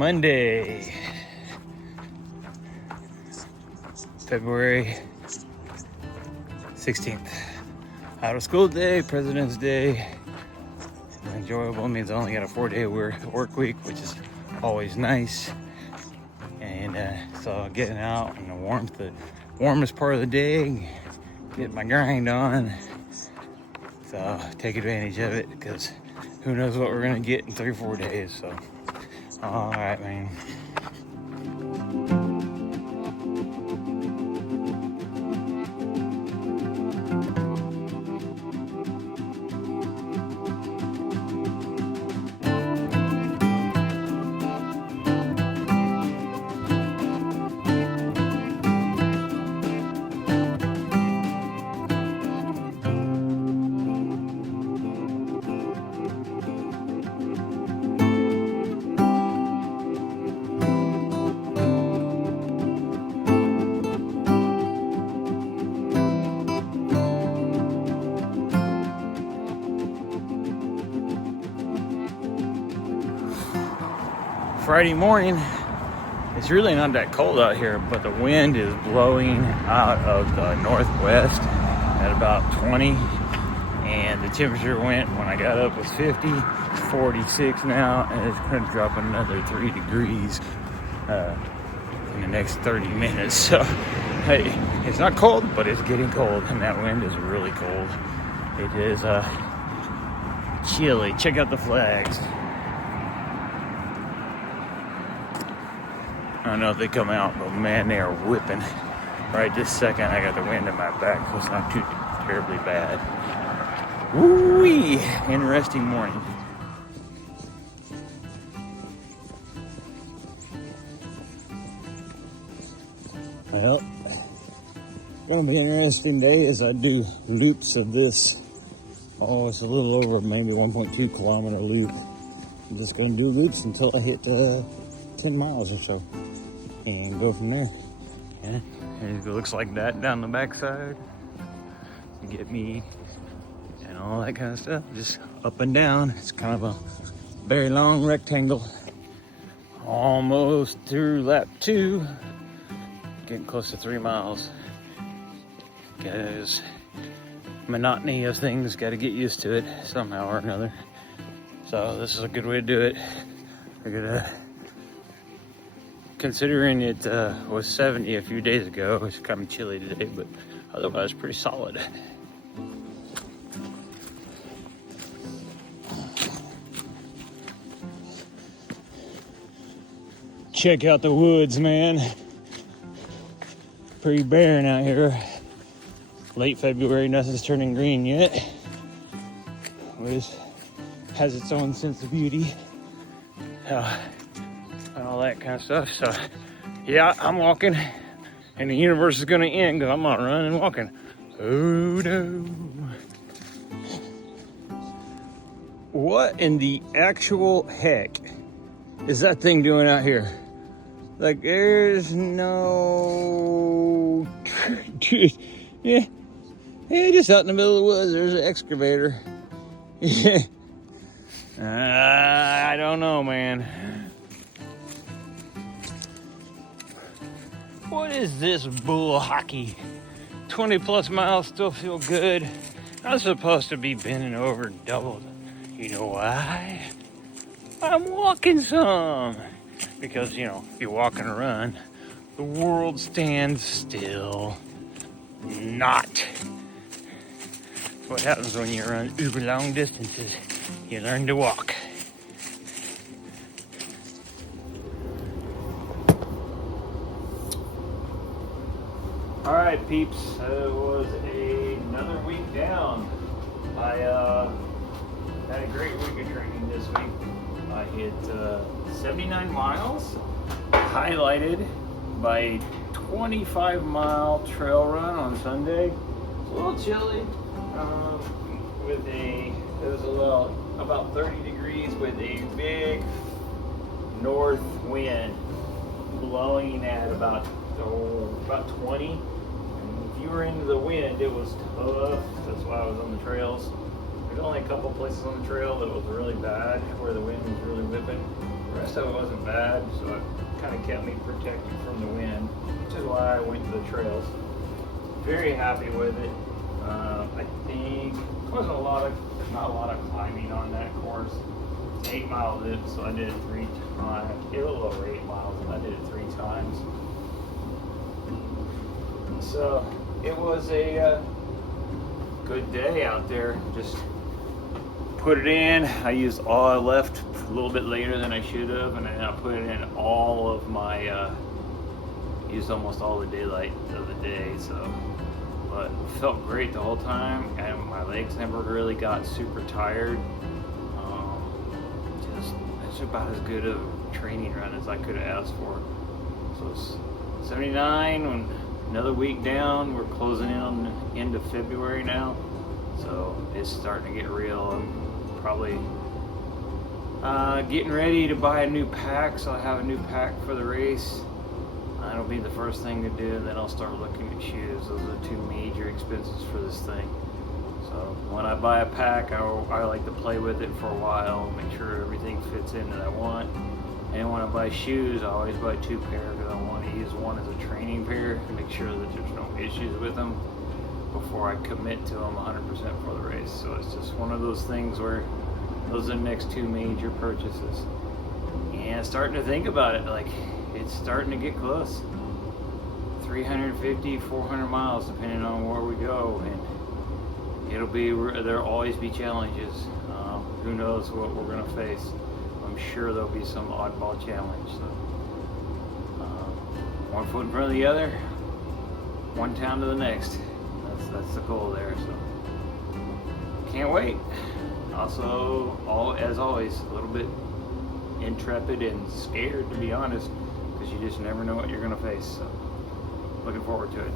Monday, February 16th. Out of school day, President's Day. Enjoyable means I only got a 4-day work week, which is always nice. And so getting out in the warmth, the warmest part of the day, get my grind on. So take advantage of it, because who knows what we're gonna get in 3 or 4 days. So all right, man. Friday morning, it's really not that cold out here, but the wind is blowing out of the northwest at about 20, and the temperature went, when I got up, was 50. It's 46 now, and it's going to drop another 3 degrees in the next 30 minutes. So hey, it's not cold, but it's getting cold, and that wind is really cold. It is chilly. Check out the flags. I don't know if they come out, but man, they are whipping. Right this second, I got the wind in my back, so it's not too terribly bad. Woo-wee! Interesting morning. Well, it's gonna be an interesting day as I do loops of this. Oh, it's a little over maybe 1.2 kilometer loop. I'm just gonna do loops until I hit 10 miles or so, and go from there. Yeah, it looks like that down the backside. Get me and all that kind of stuff, just up and down. It's kind of a very long rectangle. Almost through lap 2, getting close to 3 miles. Guys, monotony of things, got to get used to it somehow or another. So this is a good way to do it. I gotta, considering it was 70 a few days ago, it's kind of chilly today, but otherwise pretty solid. Check out the woods, man. Pretty barren out here. Late February, nothing's turning green yet. Which has its own sense of beauty. And all that kind of stuff. So yeah, I'm walking, and the universe is gonna end because I'm not running and walking. Oh no. What in the actual heck is that thing doing out here? Like, there's no dude. Yeah, just out in the middle of the woods, there's an excavator. Yeah. I don't know, man. What is this bull hockey? 20 plus miles, still feel good. I'm supposed to be bending over doubled. You know why? I'm walking some. Because, you know, if you walk and run, the world stands still. Not. That's what happens when you run uber long distances. You learn to walk. All right, peeps. It was another week down. I had a great week of training this week. I hit 79 miles, highlighted by a 25-mile trail run on Sunday. It's a little chilly. It was about 30 degrees with a big north wind blowing at about 20. And if you were into the wind, it was tough. That's why I was on the trails. There's only a couple places on the trail that was really bad, where the wind was really whipping. The rest rest of it wasn't bad, so it kind of kept me protected from the wind, which is why I went to the trails. Very happy with it. I think there wasn't not a lot of climbing on that course. It's an 8-mile loop, so I did it 3 times. A little over 8 miles, and I did it 3 times. So it was a good day out there. Just put it in. I used all I left a little bit later than I should have, and then I put it in all of my used almost all the daylight of the day. So, but it felt great the whole time, and my legs never really got super tired. It's about as good a training run as I could have asked for. So it's 79, and another week down. We're closing in on the end of February now, so it's starting to get real. I'm probably getting ready to buy a new pack, so I have a new pack for the race. That'll be the first thing to do. Then I'll start looking at shoes. Those are 2 major expenses for this thing. So when I buy a pack, I like to play with it for a while, make sure everything fits in that I want. And when I buy shoes, I always buy 2 pair because I want to use one as a training pair to make sure that there's no issues with them before I commit to them 100% for the race. So it's just one of those things where those are the next 2 major purchases. And starting to think about it, like it's starting to get close. 350, 400 miles depending on where we go, and there'll always be challenges. Who knows what we're gonna face? I'm sure there'll be some oddball challenge. So, one foot in front of the other, one town to the next. That's the goal there. So, can't wait. Also, as always, a little bit intrepid and scared, to be honest, because you just never know what you're gonna face. So, looking forward to it.